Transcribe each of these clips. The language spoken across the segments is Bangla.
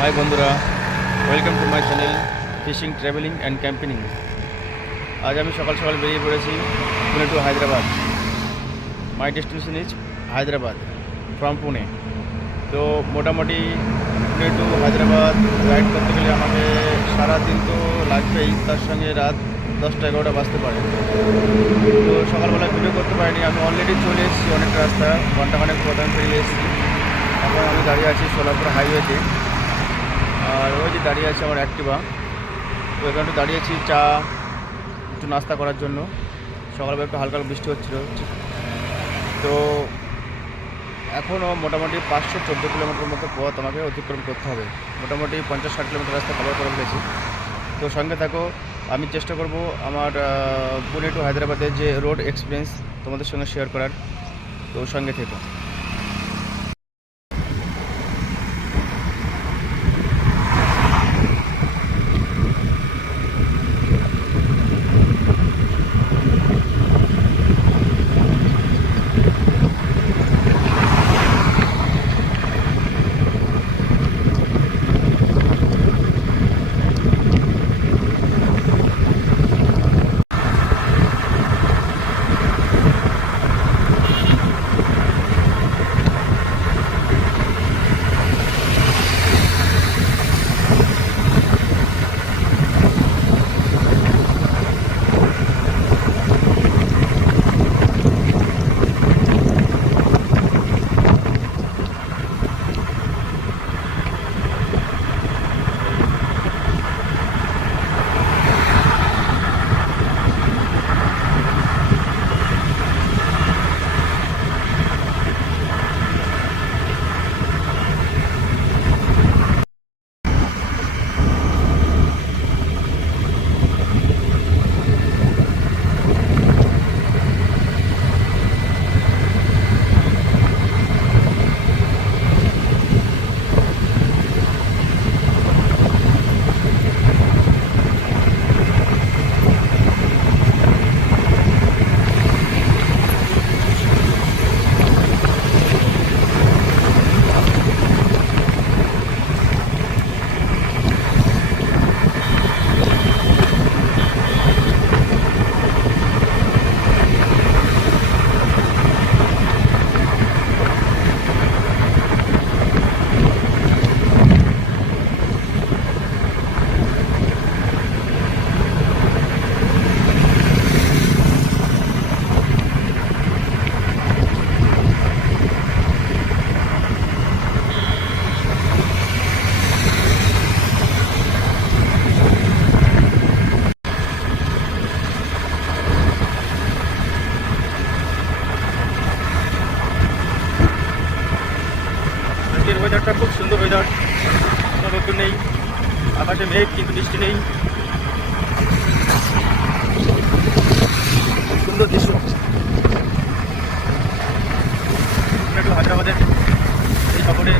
হাই বন্ধুরা, welcome to my channel fishing travelling and camping. আজ আমি সকাল সকাল বেরিয়ে পড়েছি Pune to Hyderabad. My destination is Hyderabad from Pune. তো মোটামুটি পুনে টু হায়দ্রাবাদ রাইড করতে গেলে আমাকে সারাদিন তো লাগবেই, তার সঙ্গে রাত 10টা-11টা বাজতে পারে। তো সকালবেলা ভিডিও করতে পারিনি, আমি অলরেডি চলে এসেছি অনেক রাস্তা, ঘন্টাখানেক প্রধান পেরিয়ে এসেছি। এখন আমি দাঁড়িয়ে আছি সোলাপুর হাইওয়েতে, আর ওই যে দাঁড়িয়ে আছে আমার অ্যাক্টিভা। তো এখানে দাঁড়িয়েছি চা একটু নাস্তা করার জন্য। সকালবেলা একটু হালকা বৃষ্টি হচ্ছিল। তো এখনও মোটামুটি 514 কিলোমিটার মতো পথ আমাকে অতিক্রম করতে হবে। মোটামুটি 50-60 কিলোমিটার রাস্তা কভার করে ফেলেছি। তো সঙ্গে থাকো, আমি চেষ্টা করব আমার পুনে টু হায়দ্রাবাদের যে রোড এক্সপিরিয়েন্স তোমাদের সঙ্গে শেয়ার করার। তো সঙ্গে থেকো। ওয়েদারটা খুব সুন্দর ওয়েদার, কোনো রোদ নেই, আকাশে মেঘ কিন্তু বৃষ্টি নেই। খুব সুন্দর দৃশ্য। একটু হায়দ্রাবাদের এই সফরে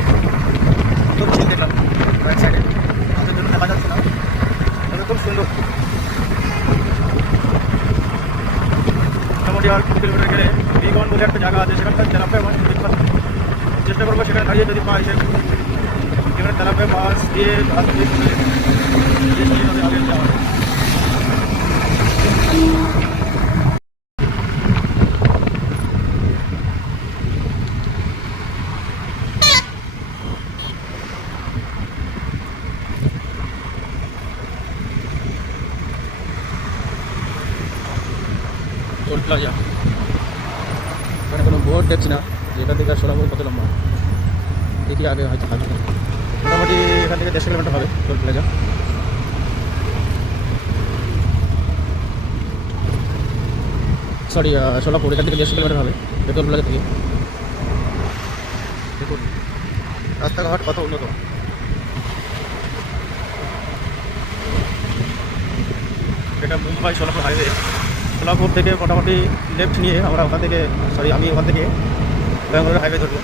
কত বৃষ্টি দেখলাম রাইট সাইডে, আমাদের জন্য দেখা যাচ্ছে না, তবে খুব সুন্দর। মোটামুটি আর 2 কিলোমিটার গেলে বিগন বলে একটা জায়গা আছে, সেখানকার তেলাপিয়া মাছ বিখ্যাত। চেষ্টা করবো সেখানে দাঁড়িয়ে যদি পাই, সেখানে তেলাপিয়া মাছ দিয়ে ভাত দিয়ে আগে যাওয়া। টোল প্লাজা, এখানে কোনো বোর্ড দেখছি না যে এখান থেকে সোলাপুর কত লম্বা, দেখি আগে হয়তো থাকবে। মোটামুটি এখান থেকে 150 কিলোমিটার হবে টোল প্লাজা। সরি, সোলাপুর এখান থেকে 150 কিলোমিটার হবে টোল প্লাজা থেকে। দেখুন রাস্তাঘাট কত উন্নত। এটা মুম্বাই সোলাপুর হাইওয়ে। সোলাপুর থেকে মোটামুটি লেফট নিয়ে আমরা আমি ওখান থেকে ব্যাঙ্গালোর হাইওয়ে ধরবো।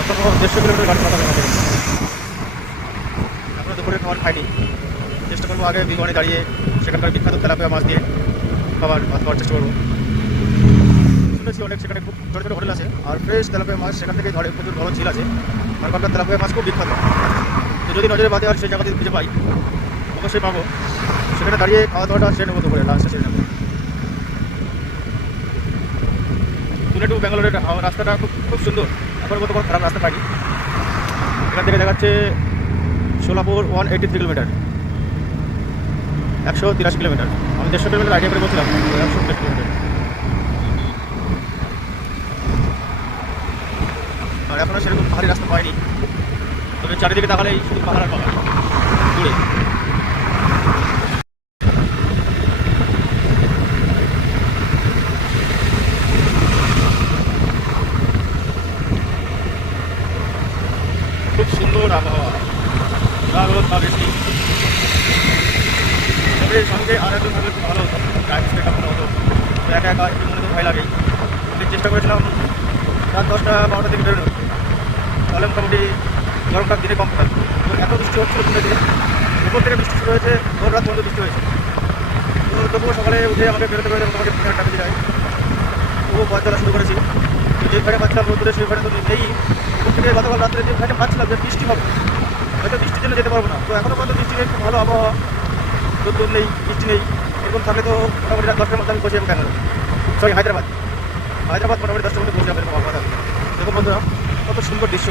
এখন 150 কিলোমিটার গাড়ি চালাতে হবে। আমরা দুপুরে খাবার খাইনি, চেষ্টা করবো আগে বিমানে দাঁড়িয়ে সেখানকার বিখ্যাত তেলাপিয়া মাছ দিয়ে খাওয়ার চেষ্টা করবো। শুনেছি অনেক সেখানে খুব ছোটো ছোটো হোটেল আছে, আর ফ্রেশ তেলাপিয়া মাছ সেখান থেকে ধরে, প্রচুর বড় ঝিল আছে, আর তেলাপিয়া মাছ খুব বিখ্যাত। যদি নজরে বাদে আর সেই জায়গা যদি খুঁজে পাই অবশ্যই পাবো, সেখানে দাঁড়িয়ে খাওয়া দাওয়াটা সেরে নেবো, করে লাঞ্চটা সেরে নেবো। পুনে টু ব্যাঙ্গালোরের রাস্তাটা খুব খুব সুন্দর, এখন মতো কোনো খারাপ রাস্তা পাইনি। এখান থেকে দেখাচ্ছে সোলাপুর 183 কিলোমিটার, 183 কিলোমিটার। আমি 150 কিলোমিটার আইডিয়া করে বলছিলাম, 150 কিলোমিটার। আর এখনও সেরকম পাহাড়ি রাস্তা পাইনি, তবে চারিদিকে তাকালেই শুধু পাহাড় আর পাহাড় দূরে। খুব সুন্দর আবহাওয়া, বেশি তবে সঙ্গে আর একজন থাকলে খুব ভালো হতো, টাইম স্পেন্ডটা ভালো হতো। একা একা একটু মনে তো ভয় লাগেই। চেষ্টা করেছিলাম রাত 10টা-12টার দিকে বেরোনো, তাহলে মোটামুটি গরমটা দিনে কম থাকবে। তো এত বৃষ্টি হচ্ছিল পুরীতে, উপর থেকে বৃষ্টি শুরু হয়েছে, ভোর রাত পর্যন্ত বৃষ্টি হয়েছে। তো তবুও সকালে উঠে আমাকে বেরোতে বেরোতে মোটামুটি 3-4টা বেজে যায়। তবুও পথ চলা শুরু করেছি। তো যে ঘাটে পাচ্ছিলাম রোদ্দুরে, সেই ঘাটে তো নেই। উপর থেকে গতকাল রাত্রে যে ঘাটে পাচ্ছিলাম যে বৃষ্টি হবে, হয়তো বৃষ্টির জন্য যেতে পারবো না। তো এখনও পর্যন্ত বৃষ্টি নেই, খুব ভালো আবহাওয়া, রোদ্দুর নেই, বৃষ্টি নেই। এরকম থাকলে তো মোটামুটি রাত 10টার মধ্যে আমি পৌঁছে যাবো কেন, সরি হায়দ্রাবাদ মোটামুটি 10টার মধ্যে পৌঁছে যাবো এরকম আবহাওয়া। দেখুন বন্ধুরা, কত সুন্দর দৃশ্য।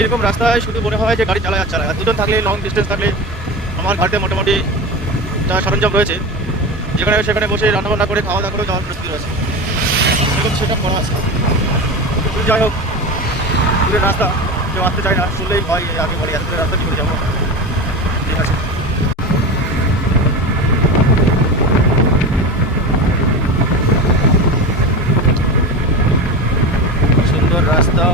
এরকম রাস্তায় শুধু মনে হয় যে গাড়ি চালায় আর চালায়। আর দুজন থাকলে, লং ডিস্টেন্স থাকলে, আমার ঘাটে মোটামুটি যা সরঞ্জাম রয়েছে, যেখানে সেখানে বসে রান্নাবান্না করে খাওয়া দাওয়া করে যাওয়ার প্রস্তুতি রয়েছে, সেরকম সেটা করা আছে। যাই হোক, দূরের রাস্তা কেউ আসতে চায় না, শুনলেই ভয় আগে বলে এত দূরের রাস্তা কী করে যাবো। ঠিক আছে, সুন্দর রাস্তা,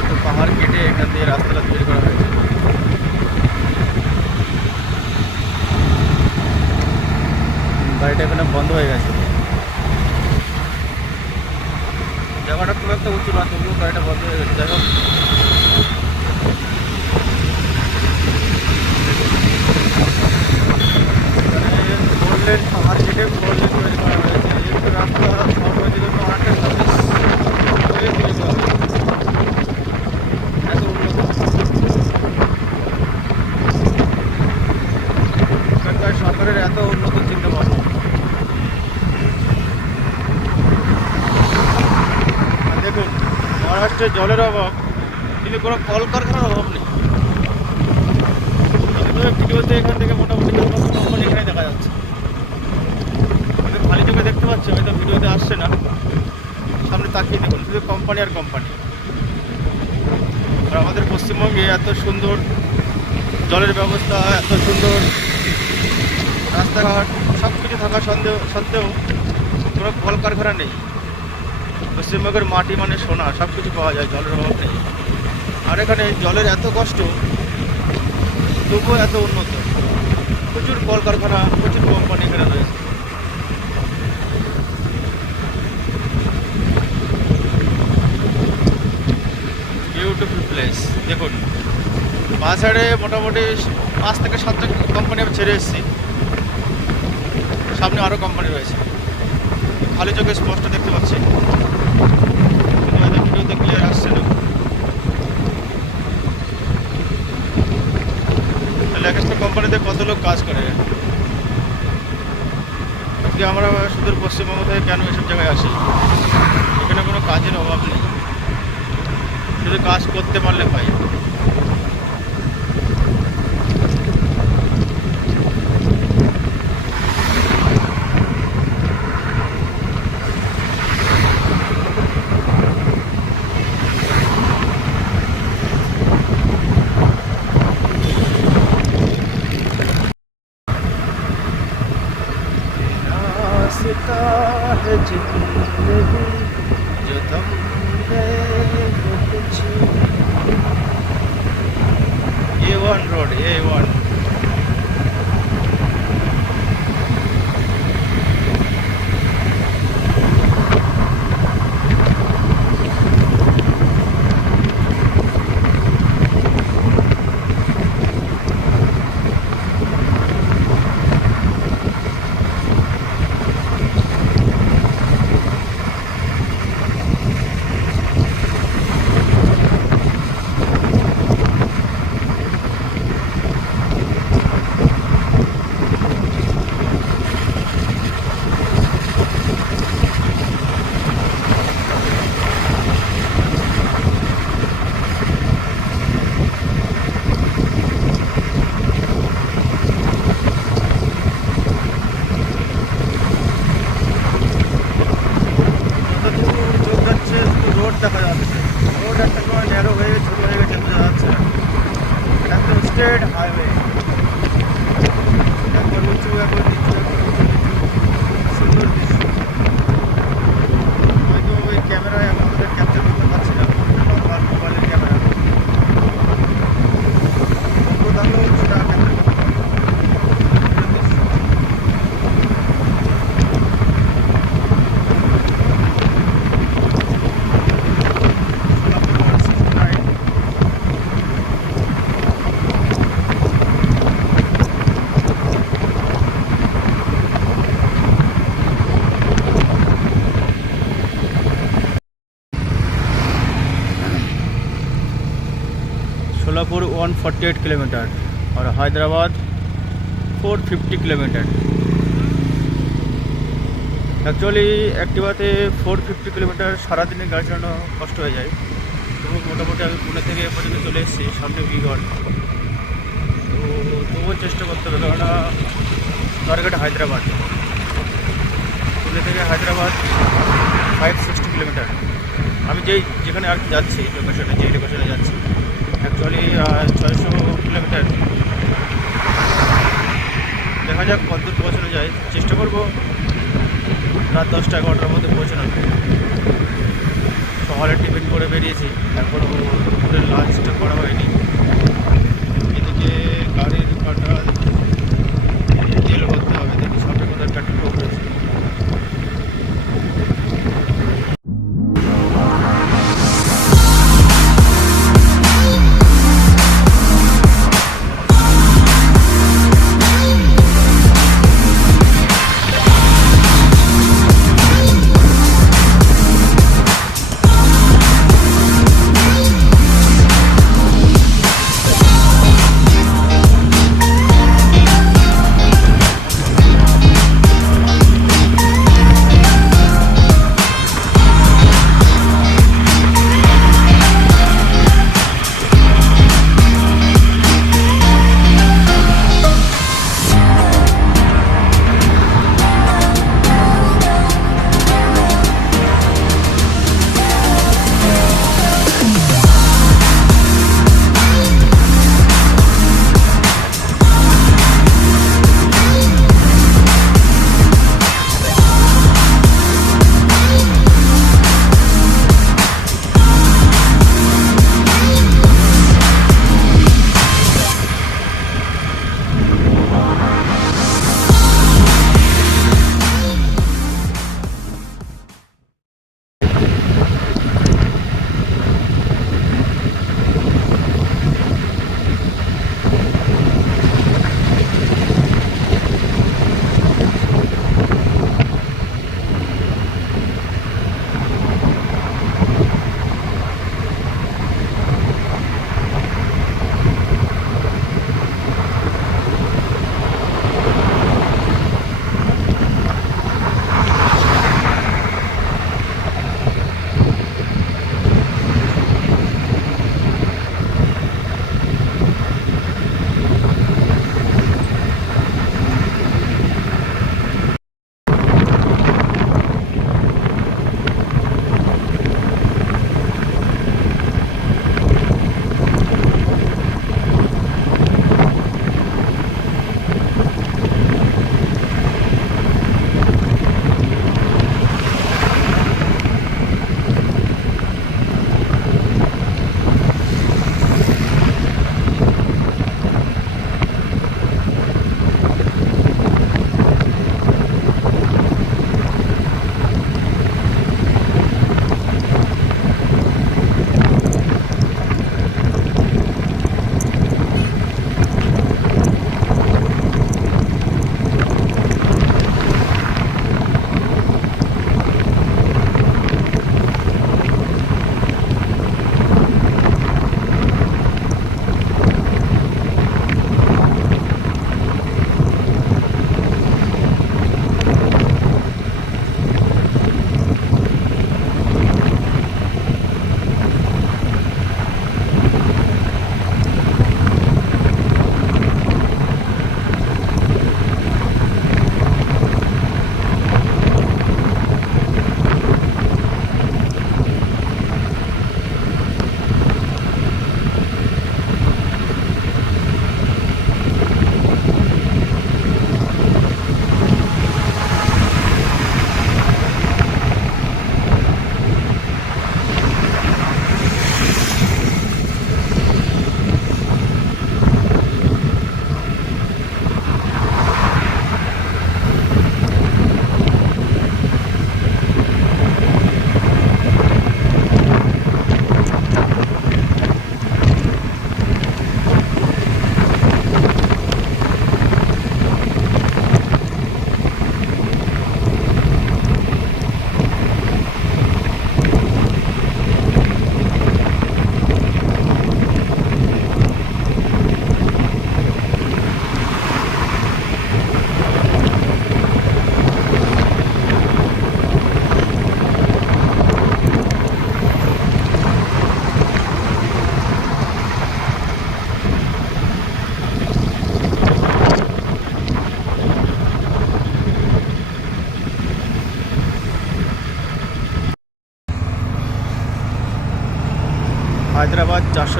একটু পাহাড় কেটে এখান দিয়ে রাস্তাটা তৈরি করা হয়েছে। গাড়িটা এখানে বন্ধ হয়ে গেছে, জায়গাটা খুব একটা উঁচু না, তবুও গাড়িটা বন্ধ হয়ে গেছে। যাই হোক, ফোরলেন পাহাড় কেটে ফোরলেন তৈরি করা হয়েছে। একটু রাস্তা শর্ট হয়েছে জন্য অনেকটা সার্ভিস তৈরি করা হয়েছে। এত উন্নত এখানকার সরকারের, এত উন্নত চিন্তা ভাবনা। দেখুন, মহারাষ্ট্রে জলের অভাব, কিন্তু কোনো কলকারখানার অভাব নেই। ভিডিওতে এখান থেকে মোটামুটি কোম্পানি এখানে দেখা যাচ্ছে, হয়তো খালি চোখে দেখতে পাচ্ছে, হয়তো ভিডিওতে আসছে না। সামনে তাকিয়ে দেখুন, শুধু কোম্পানি আর কোম্পানি। আর আমাদের পশ্চিমবঙ্গে এত সুন্দর জলের ব্যবস্থা, এত সুন্দর রাস্তাঘাট, সব কিছু থাকা সত্ত্বেও কোনো কলকারখানা নেই। পশ্চিমবঙ্গের মাটি মানে সোনা, সব কিছু পাওয়া যায়, জলের অভাব নেই। আর এখানে জলের এত কষ্ট, তবুও এত উন্নত। প্রচুর কলকারখানা, প্রচুর কোম্পানি এখানে রয়েছে। Beautiful place. দেখুন, বাঁ সাইডে মোটামুটি 5 থেকে 7টা কোম্পানি আমি ছেড়ে এসেছি, সামনে আরও কোম্পানি রয়েছে, খালি চোখে স্পষ্ট দেখতে পাচ্ছি, ভিডিওতে ক্লিয়ার আসছে না। তাহলে এক একটা কোম্পানিতে কত লোক কাজ করে। আজকে আমরা সুদূর পশ্চিমবঙ্গ থেকে কেন এসব জায়গায় আসি? এখানে কোনো কাজের অভাব নেই, শুধু কাজ করতে পারলে হয়। रास्ता है जिंदगी जो तुम गए हो कुछ। A1 road, A1। 148 किलोमीटर और हैदराबाद 450 किलोमीटर। অ্যাকচুয়ালি অ্যাক্টিভাতে 450 কিলোমিটার সারাদিনে গাড়ি চালানো কষ্ট হয়ে যায়। তবু মোটামুটি আমি পুনে থেকে এ পর্যন্ত চলে এসেছি, সামনে বিগড়। তো তবুও চেষ্টা করতে হবে, কেননা টার্গেট হায়দ্রাবাদ। পুনে থেকে হায়দ্রাবাদ 560 কিলোমিটার। আমি যেখানে আর কি যাচ্ছি যে লোকেশনে যাচ্ছি অ্যাকচুয়ালি 600 কিলোমিটার। দেখা যাক কতদূর পৌঁছানো যায়, চেষ্টা করবো রাত 10টা-11টার মধ্যে পৌঁছানোর। সকালে টিফিন করে বেরিয়েছি, এখনও দুপুরের লাঞ্চটা করা হয়নি। এদিকে গাড়ির কাটা তেল ভরতে হবে, দেখি সামনে কোথায় পেট্রোল পাম্প রয়েছে।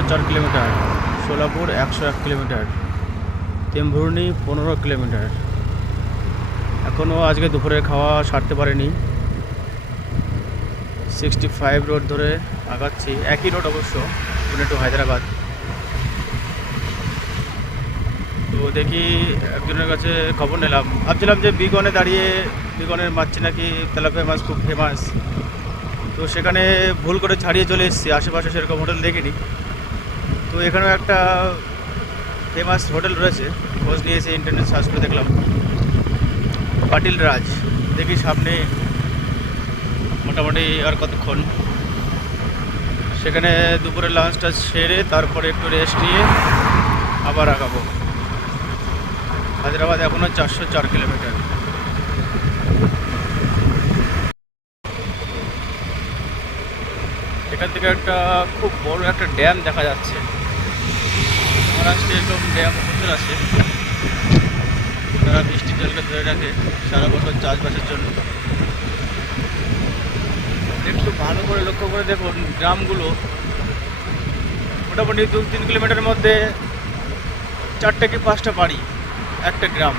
104 কিলোমিটার, সোলাপুর 101 কিলোমিটার, তেম্বুর্নি 15 কিলোমিটার। এখনও আজকে দুপুরের খাওয়া সারতে পারিনি। 65 রোড ধরে আগাচ্ছি, একই রোড অবশ্য, পুনে টু হায়দ্রাবাদ। তো দেখি একজনের কাছে খবর নিলাম, ভাবছিলাম যে বিগনে দাঁড়িয়ে, বিগনের মাছ নাকি তেলাপিয়া মাছ খুব ফেমাস। তো সেখানে ভুল করে ছাড়িয়ে চলে এসেছি, আশেপাশে সেরকম হোটেল দেখিনি। তো এখানেও একটা ফেমাস হোটেল রয়েছে, খোঁজ নিয়েছে, ইন্টারনেট সার্চ করে দেখলাম পাটিল রাজ। দেখি সামনে মোটামুটি আর কতক্ষণ, সেখানে দুপুরের লাঞ্চটা সেরে তারপরে একটু রেস্ট নিয়ে আবার আগাবো। হায়দ্রাবাদ এখনও 404 কিলোমিটার। এখান থেকে একটা খুব বড় একটা ড্যাম দেখা যাচ্ছে। মহারাষ্ট্রে এরকম ড্যাম প্রচুর আছে, তারা বৃষ্টির জলকে ধরে রাখে সারা বছর চাষবাসের জন্য। একটু ভালো করে লক্ষ্য করে দেখুন, গ্রামগুলো মোটামুটি 2-3 কিলোমিটারের মধ্যে 4টে কি 5টা বাড়ি, একটা গ্রাম।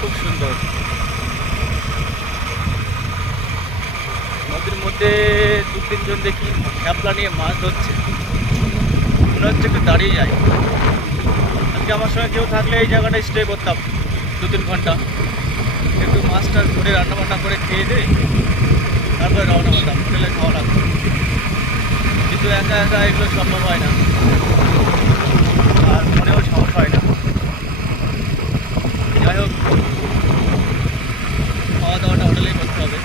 খুব সুন্দর। নদীর মধ্যে 2-3 জন দেখি ক্যাপলা নিয়ে মাছ ধরছে, মনে হচ্ছে একটু দাঁড়িয়ে যায়। আজকে আমার সঙ্গে কেউ থাকলে এই জায়গাটায় স্টে করতাম 2-3 ঘন্টা, একটু মাছ টাছ ধরে রান্নাবান্না করে খেয়ে দিয়ে তারপরে রওনা হতাম, হোটেলে খাওয়া লাগতো। কিন্তু একা একা এগুলো সম্ভব হয় না, আর মনেও সাহস হয় না। যাই হোক, খাওয়া দাওয়াটা হোটেলেই করতে হবে।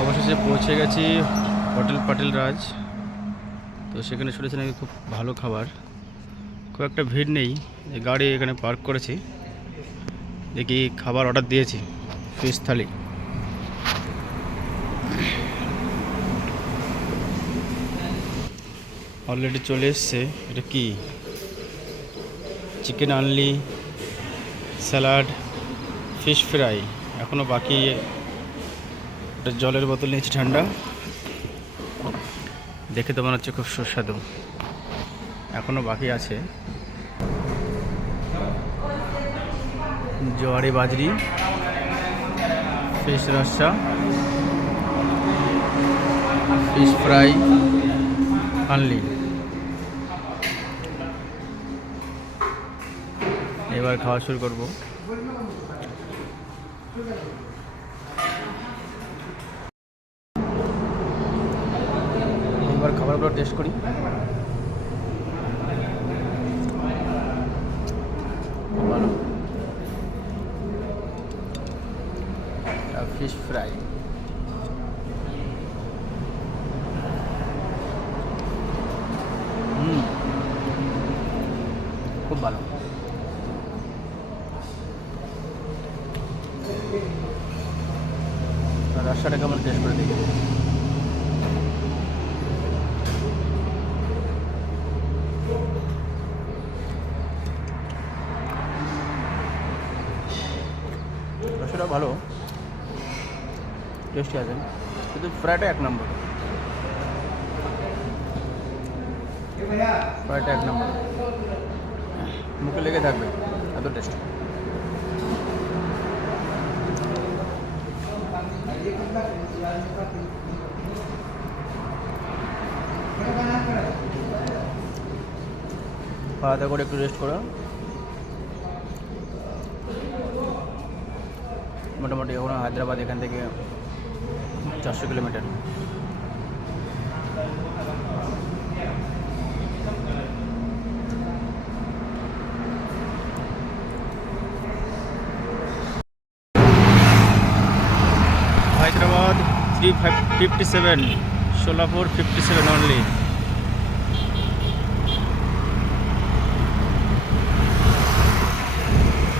অবশেষে পৌঁছে গেছি হোটেল পাটিল রাজ। তো সেখানে শুনেছি নাকি খুব ভালো খাবার, খুব একটা ভিড় নেই। গাড়ি এখানে পার্ক করেছি, দেখি খাবার অর্ডার দিয়েছি, ফিশ থালি। অলরেডি চলে এসছে। এটা কি, চিকেন আনলি, স্যালাড, ফিশ ফ্রাই, এখনও বাকি। একটা জলের বোতল নিয়েছি ঠান্ডা, দেখে তো মনে হচ্ছে খুব সুস্বাদু, এখনও বাকি আছে। জোয়ারি বাজরি, ফিশ রসা, ফিশ ফ্রাই আনলি। এবার এবার খাওয়া শুরু করবো। এবার খাবারগুলো টেস্ট করি। ভালো ফিশ ফ্রাই, খুব ভালো। রাস্তাটাকে আমরা টেস্ট করে দেখি। রাস্তাটা ভালো, টেস্টি আছে, কিন্তু ফ্রাইটা এক নম্বর। ফ্রাইটা এক নম্বর, মুখে লেগে থাকবে, এত টেস্ট। খাওয়া করে একটু রেস্ট করো। মোটামুটি এখন হায়দ্রাবাদ এখান থেকে 400 কিলোমিটার। হায়দ্রাবাদ 357, সোলাপুর 57 অনলি।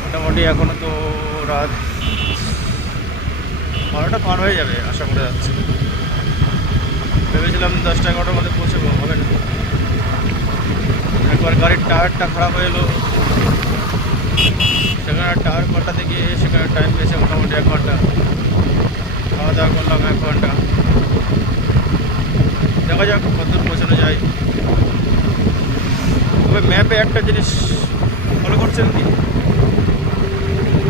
মোটামুটি এখনো তো রাত 12টা পার হয়ে যাবে আশা করে যাচ্ছি। ভেবেছিলাম 10-11টার মধ্যে পৌঁছবো, হবে না। একবার গাড়ির টায়ারটা খারাপ হয়ে এলো, সেখানে টায়ার পাল্টাতে গিয়ে সেখানে টাইম পেয়েছে মোটামুটি 1 ঘন্টা। খাওয়া দাওয়া করলাম 1 ঘন্টা। দেখা যাক কতদূর পৌঁছানো যায়। তবে ম্যাপে একটা জিনিস ফলো করছেন কি,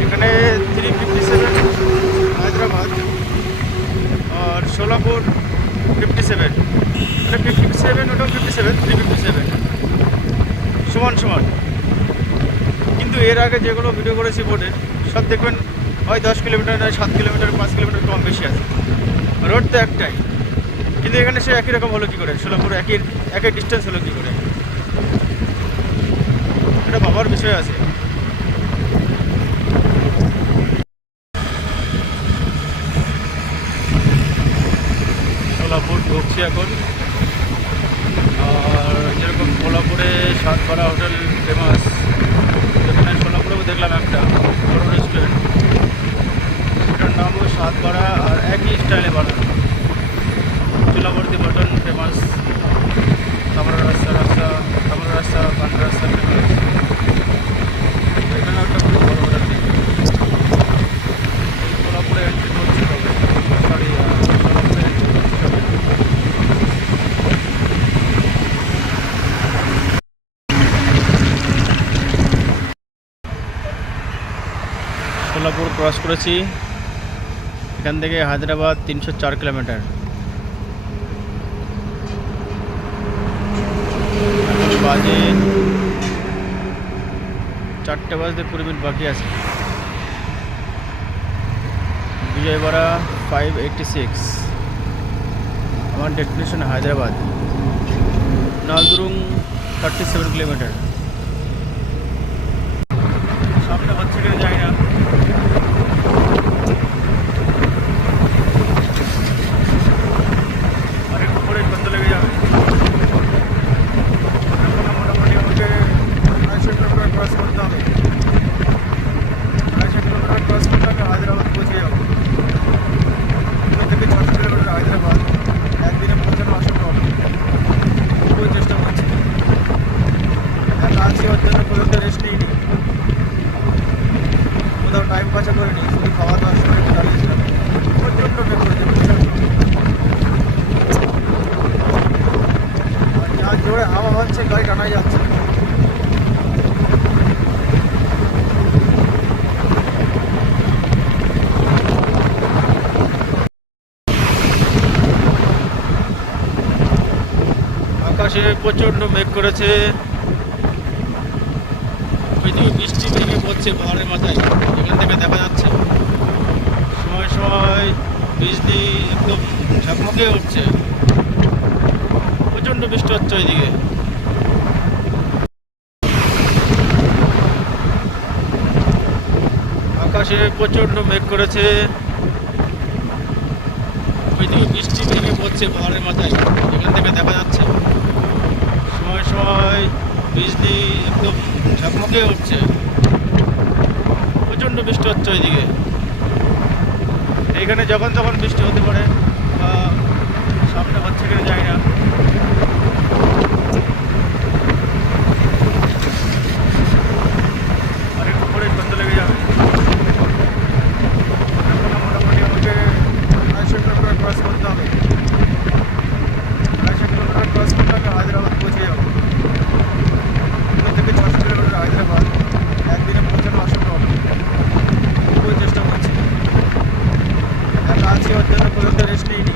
এখানে 357 হায়দ্রাবাদ আর সোলাপুর 57, মানে 57 ওটাও 57, 357 সমান সমান। কিন্তু এর আগে যেগুলো ভিডিও করেছি বোর্ডে, সব দেখবেন হয় 10 কিলোমিটার, নয় 7 কিলোমিটার, 5 কিলোমিটার কম বেশি আছে। রোড তো একটাই, কিন্তু এখানে সে একই রকম হলো কী করে? সোলাপুর একই ডিস্টেন্স হলো কী করে? এটা ভাবার বিষয় আছে। সোলাপুর ঢুকছি এখন। আর যেরকম সোলাপুরে সাতপাড়া হোটেল ফেমাস, সেখানে সোলাপুরেও দেখলাম একটা বড় রেস্টুরেন্ট, এটার নাম হলো সাতপাড়া, আর একই স্টাইলে বানানো। চুলাবর্তী মটন ফেমাস, কামরা রাস্তা, পান্ডা রাস্তা ফেমাস। এখানে একটা খুব বড় হোটেল নেই। সোলাপুরে এন্ট্রি করছি হবে, সরি সোলাপুরে এন্ট্রি করছি হবে। সোলাপুর ক্রস করেছি, এখান থেকে হায়দ্রাবাদ 304 কিলোমিটার। বাজে 4টে বাজতে 20 মিনিট বাকি আছে। বিজয়বাড়া 586, আমার ডেস্টিনেশন হায়দ্রাবাদ। নালদুরুং 37 কিলোমিটার। সামনে হচ্ছে কিনা যাই না, আর একটু পরে করতে লেগে যাবে। মোটামুটি আমাকে 250 কিলোমিটার ক্রস করতে হবে। 250 কিলোমিটার ক্রস করলে আমি হায়দ্রাবাদ পৌঁছে যাবো। এখান থেকে 600 কিলোমিটার হায়দ্রাবাদ, একদিনে পৌঁছানো অসম্ভব। খুবই চেষ্টা করছি, একা আছি, ওর জন্য খুব একটা রেস্ট নিইনি, কোথাও টাইম পাচা করিনি, শুধু খাওয়া দাওয়ার সময় একটু দাঁড়িয়েছিলাম। প্রচণ্ড বের করেছে, আর যা জোরে হাওয়া হচ্ছে গাড়ি টানাই যাচ্ছে। আকাশে প্রচণ্ড মেঘ করেছে, খুবই ওইদিকে বৃষ্টি ভেঙে পড়ছে পাহাড়ের মাথায়, এখান থেকে দেখা যাচ্ছে। সময় সময় বৃষ্টি একদম ঝকমকে উঠছে, প্রচণ্ড বৃষ্টি হচ্ছে ওইদিকে। আকাশে প্রচণ্ড মেঘ করেছে, ওইদিকে বৃষ্টি ভেঙে পড়ছে পাহাড়ের মাথায়, এখান থেকে দেখা যাচ্ছে। সময় সময় বৃষ্টি একদম ঝকমকে উঠছে, প্রচণ্ড বৃষ্টি হচ্ছে ওইদিকে। এইখানে যখন তখন বৃষ্টি হতে পারে, বা সামনে হচ্ছে কিনা যায় না। আর একটু পরে সন্ধ্যা লেগে যাবে। এখনো মোটামুটি আমাকে 250 কিলোমিটার ক্রস করতে হবে। 250 কিলোমিটার ক্রস করতে আমি হায়দ্রাবাদ পৌঁছে যাবো। এখান থেকে 600 কিলোমিটার হায়দ্রাবাদ, একদিনে পৌঁছানো অসম্ভব। খুবই চেষ্টা করছি। একা আছি, ওর জন্য খুব একটা রেস্ট নিইনি,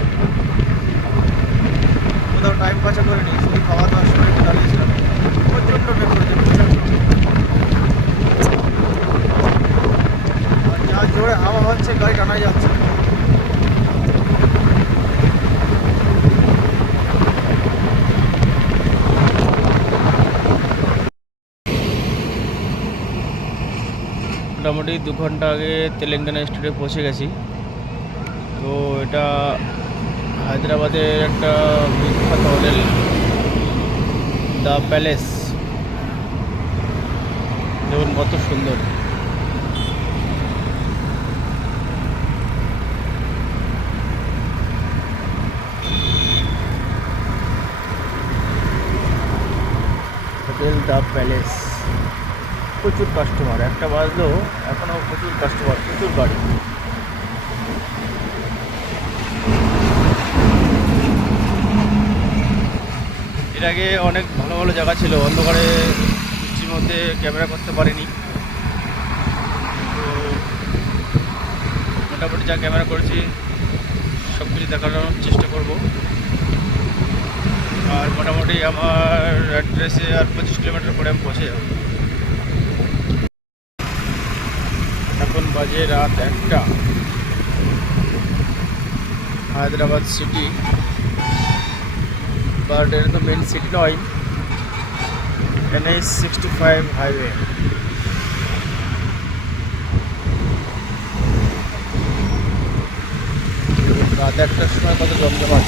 কোথাও টাইম পাচা করিনি, শুধু খাওয়া দাওয়ার সময় একটু দাঁড়িয়েছিলাম। প্রচণ্ড মেঘ করেছে, প্রচণ্ড। আর যা জোরে হাওয়া হচ্ছে, গাড়ি টানাই যাচ্ছে। মোটামুটি 2 ঘন্টা আগে তেলেঙ্গানা স্টেটে পৌঁছে গেছি। তো এটা হায়দ্রাবাদের একটা বিখ্যাত হোটেল, দ্য প্যালেস। দেখুন কত সুন্দর। হোটেল দ্য প্যালেস, প্রচুর কাস্টমার। একটা বাজলো, এখনও প্রচুর কাস্টমার, প্রচুর গাড়ি। এর আগে অনেক ভালো ভালো জায়গা ছিল, অন্ধকারে বৃষ্টির মধ্যে ক্যামেরা করতে পারিনি। তো মোটামুটি যা ক্যামেরা করেছি সব কিছু দেখানোর চেষ্টা করব। আর মোটামুটি আমার অ্যাড্রেসে আর 25 কিলোমিটার পরে আমি পৌঁছে যাব। এখন বাজে রাত 1টা। হায়দ্রাবাদ সিটি, বাট এটা তো মেন সিটি নয়, NH 65 হাইওয়ে। রাত 1টার সময় কত জমজমাট।